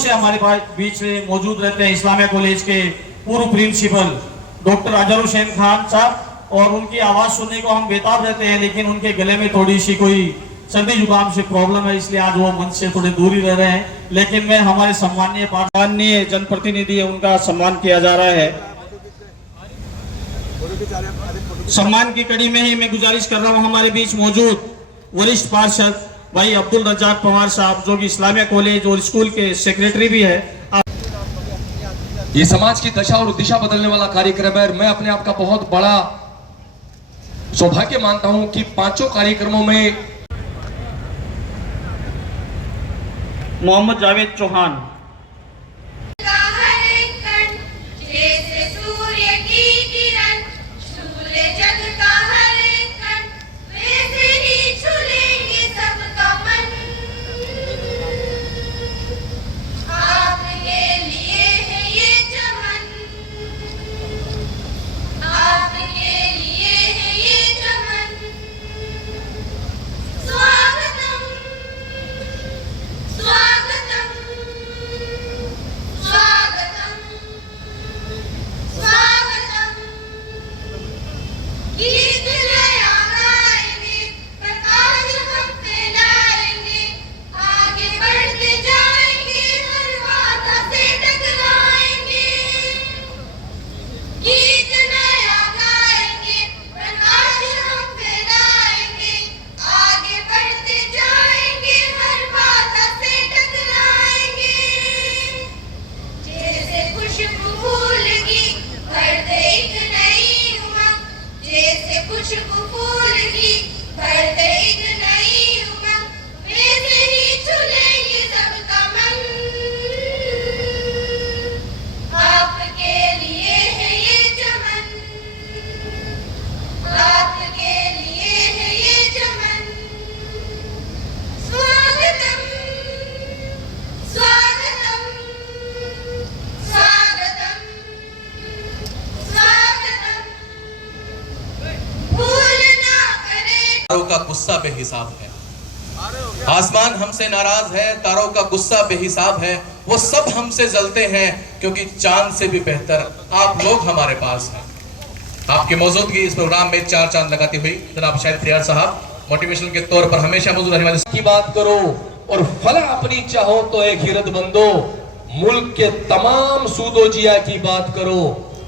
से हमारे पास बीच में मौजूद रहते हैं इस्लामिया कॉलेज के पूर्व प्रिंसिपल डॉक्टर अजहर हुसैन खान साहब, और उनकी आवाज़ सुनने को हम बेताब रहते हैं, लेकिन उनके गले में थोड़ी सी कोई सर्दी जुकाम से प्रॉब्लम है, इसलिए आज वो मंच से थोड़े दूरी रह रहे हैं। लेकिन मैं हमारे सम्माननीय जनप्रतिनिधि है, उनका सम्मान किया जा रहा है। सम्मान की कड़ी में ही मैं गुजारिश कर रहा हूँ हमारे बीच मौजूद वरिष्ठ पार्षद भाई अब्दुल रज्जाक पवार साहब, जो कि इस्लामिया कॉलेज और स्कूल के सेक्रेटरी भी है। ये समाज की दशा और दिशा बदलने वाला कार्यक्रम है। मैं अपने आप का बहुत बड़ा सौभाग्य मानता हूं कि पांचों कार्यक्रमों में मोहम्मद जावेद चौहान, तारों का गुस्सा बेहिसाब है। आसमान हमसे नाराज है, तारों का गुस्सा बेहिसाब है। वो सब हमसे जलते हैं क्योंकि चांद से भी बेहतर आप लोग हमारे पास हैं। आपकी मौजूदगी इस प्रोग्राम में चार चांद लगाती हुई जनाब शाहिद फरियाद साहब मोटिवेशन के तौर पर हमेशा मौजूद रहने वाले की बात करो और फला अपनी चाहो तो एक हिरत बंदो, मुल्क के तमाम सूदोजिया की बात करो,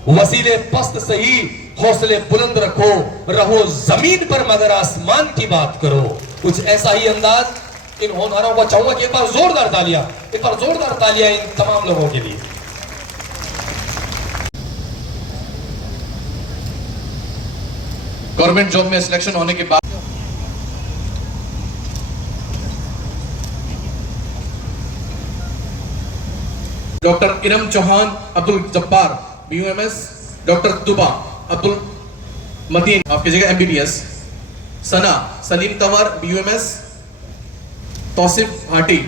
वसीले पस्त सही हौसले बुलंद रखो, रहो जमीन पर मगर आसमान की बात करो। कुछ ऐसा ही अंदाज इन होनहारों को चाहूंगा कि एक बार जोरदार तालियां इन तमाम लोगों के लिए। गवर्नमेंट जॉब में सिलेक्शन होने के बाद doctor Iram Chauhan Abdul Jabbar BUMS, doctor Tuba Abdul Mateen आपकी जगह MBBS, सना सलीम तंवर BUMS, तौसिफ भाटी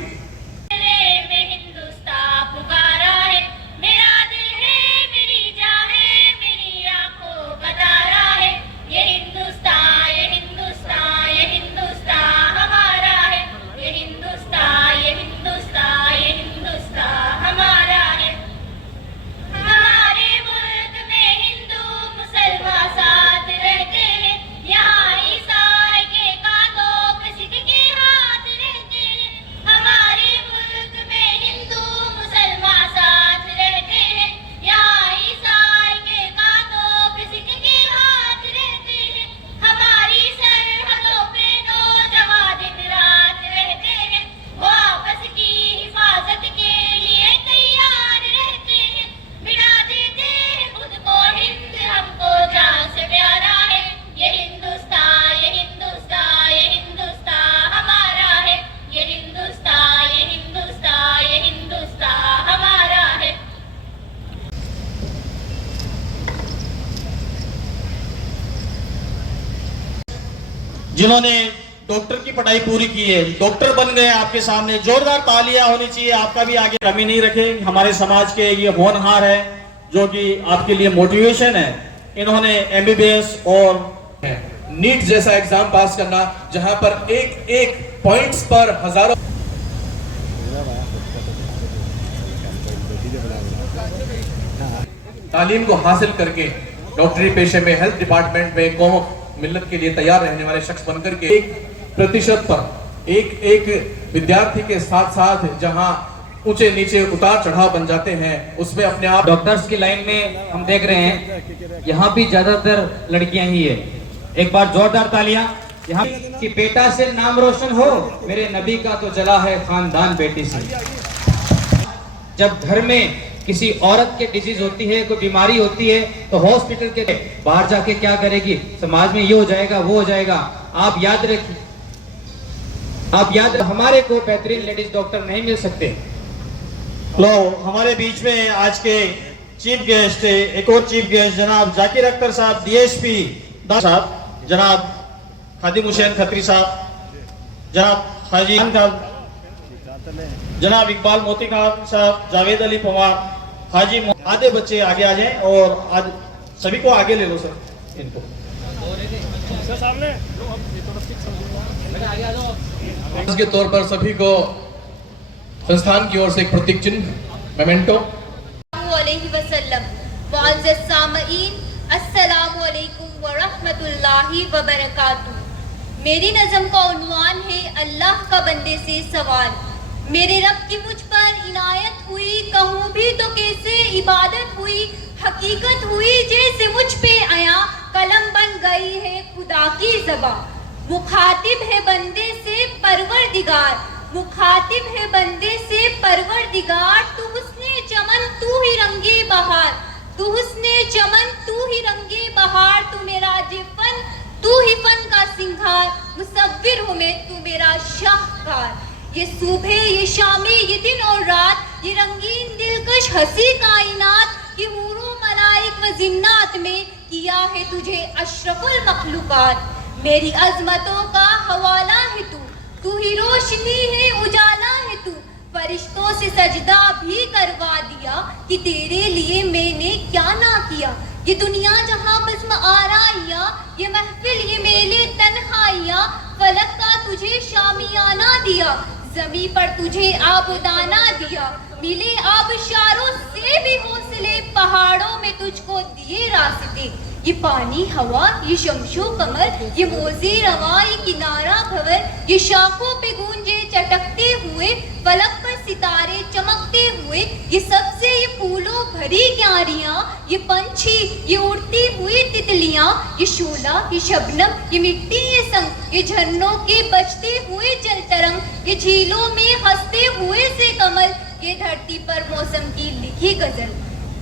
जिन्होंने डॉक्टर की पढ़ाई पूरी की है, डॉक्टर बन गए आपके सामने, जोरदार तालियां होनी चाहिए। आपका भी आगे कमी नहीं रखे। हमारे समाज के ये होनहार है जो कि आपके लिए मोटिवेशन है। इन्होंने MBBS और नीट जैसा एग्जाम पास करना, जहां पर एक एक पॉइंट्स पर हजारों तालीम को हासिल करके डॉक्टरी पेशे में, हेल्थ डिपार्टमेंट में कौम मिल्लत के लिए तैयार रहने वाले शख्स बनकर के 1% पर एक विद्यार्थी के साथ साथ जहां ऊंचे नीचे उतार चढ़ाव बन जाते हैं, उसमें अपने आप डॉक्टर्स की लाइन में हम देख रहे हैं यहाँ भी ज्यादातर लड़कियां ही है। एक बार जोरदार तालियां यहाँ कि बेटा से नाम रोशन हो, मेरे नबी का तो चला है खानदान बेटी से। जब घर में किसी औरत के डिजीज होती है, कोई बीमारी होती है, तो हॉस्पिटल के बाहर जाके क्या करेगी, समाज में ये हो जाएगा वो हो जाएगा। आप याद रखिए, हमारे को बेहतरीन लेडीज डॉक्टर नहीं मिल सकते। लो हमारे बीच में आज के चीफ गेस्ट, एक और चीफ गेस्ट जनाब जाकिर अख्तर साहब, डीएसपी साहब, जनाब खादिम हुसैन खत्री साहब, जनाब हाजी खान, जनाब इकबाल मोती खान साहब, जावेद अली पवार, हाजी आधे बच्चे आगे आ जाएं और आज सभी को आगे ले लो सर इनको। के तौर पर सभी को संस्थान की ओर से एक प्रतीक चिन्ह मेमेंटो। मेरी नज़म का उन्वान है अल्लाह का बंदे से सवाल। मेरे रब की मुझ पर इनायत हुई, कहूँ भी तो कैसे इबादत हुई, हकीकत हुई जैसे मुझ पे आया, कलम बन गई है खुदा की ज़बान। मुखातिब है बंदे से परवरदिगार, मुखातिब है बंदे से परवरदिगार, तू हुस्ने चमन तू ही रंगे बहार, तू हुस्ने चमन तू ही रंगे बहार, तू मेरा जिफन तू ही फन का सिंगार, मुसव्विर हूँ मैं तू मेरा शाहकार। ये सुबह ये शामे ये दिन और रात, ये रंगीन दिलकश हंसी कायनात, ये हूरों मलाइक व जिन्नात में किया है तुझे अशरफुल मखलूकात। मेरी अजमतों का हवाला है तू, तू ही रोशनी है उजाला है तू, फरिश्तों से सजदा भी करवा दिया कि तेरे लिए मैंने क्या ना किया। ये दुनिया जहाँ बज़्म आराइया, ये महफिल ये मेले तन्हाइया, फलक का तुझे शामियाना दिया, ज़मी पर तुझे आबदाना दिया, मिले आबशारों से भी हौसले, पहाड़ों में तुझको दिए रास्ते। ये पानी हवा, ये शमशो कमर, ये मोज़े रवा, ये किनारा भंवर, ये शाखों पे गूंजे चटकते हुए, फलक पर सितारे चमकते हुए, ये सबसे ये फूलों भरी क्यारियां, ये पंछी, ये उड़ती हुई तितलियां, ये शोला, ये शबनम, ये मिट्टी, ये संग, ये झरनों के बजते हुए जल तरंग, ये झीलों में हंसते हुए से कमल, ये धरती पर मौसम की लिखी गजल।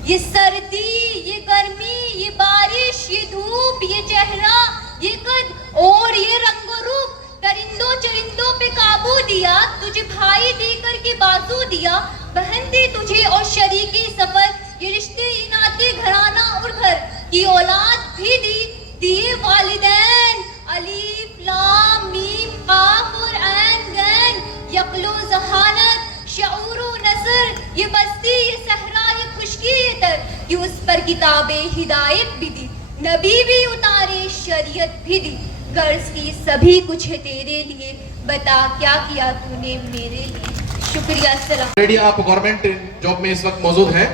ये सर्दी, ये गर्मी, ये बारिश, ये धूप, ये चेहरा, ये कद और ये रंगो रूप, परिंदों चरिंदों पे काबू दिया, तुझे भाई देकर के बाजू दिया, बहन दे तुझे और शरीकी सफर, ये रिश्ते ये नाते घराना और घर की औलाद भी दी, दिए वालिदैन, अलीफ लाम मीम काफ और ऐन गैन, यक़लो ज़हानत शऊरो नसर, ये बस्ती ये सहरा ये खुशकी ये तर, कि उस पर किताबे हिदायत भी दी, नबी भी उतारे शरीयत भी दी, गर्ज की सभी कुछ है तेरे लिए, बता क्या किया तूने मेरे लिए। शुक्रिया, सलाम। ऑलरेडी आप गवर्नमेंट जॉब में इस वक्त मौजूद हैं।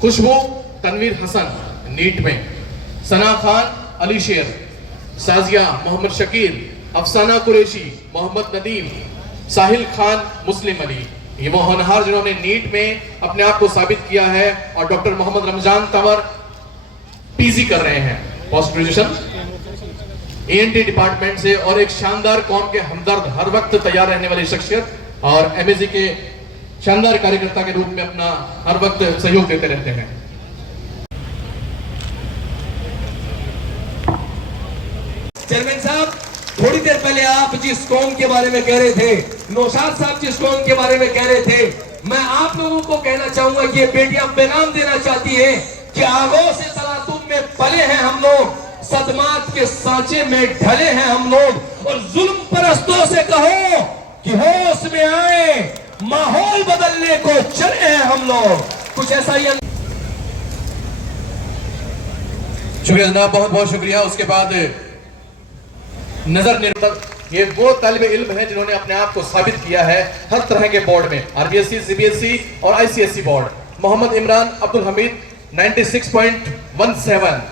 खुशबू तनवीर हसन नीट में, सना खान अली शेर, साजिया मोहम्मद शकीर, अफसाना कुरैशी, मोहम्मद नदीम, साहिल खान मुस्लिम अली, ये वो होनहार जिन्होंने नीट में अपने आप को साबित किया है और डॉक्टर मोहम्मद रमजान तंवर पीजी कर रहे हैं, पोस्ट ग्रेजुएशन एएनटी डिपार्टमेंट से, और एक शानदार कौम के हमदर्द, हर वक्त तैयार रहने वाली शख्सियत और एमएजी के शानदार कार्यकर्ता के रूप में अपना हर वक्त सहयोग देते रहते हैं। चेयरमैन साहब, थोड़ी देर पहले आप जिस कौम के बारे में कह रहे थे, नौशाद साहब जिस कौम के बारे में कह रहे थे, मैं आप लोगों को कहना चाहूंगा कि ये बेटियां पैगाम देना चाहती हैं कि आगोश तलातुम में पले हैं हम लोग, सदमात के सांचे में ढले हैं हम लोग, और जुल्म परस्तों से कहो कि होश में आए, माहौल बदलने को चले हैं हम लोग। कुछ ऐसा ही। शुक्रिया जनाब, बहुत बहुत शुक्रिया। उसके बाद नजर निर्भर, ये वो तालिब इल्म है जिन्होंने अपने आप को साबित किया है हर तरह के बोर्ड में, आरबीएसई, सीबीएसई और आईसीएसई बोर्ड। मोहम्मद इमरान अब्दुल हमीद 96.17।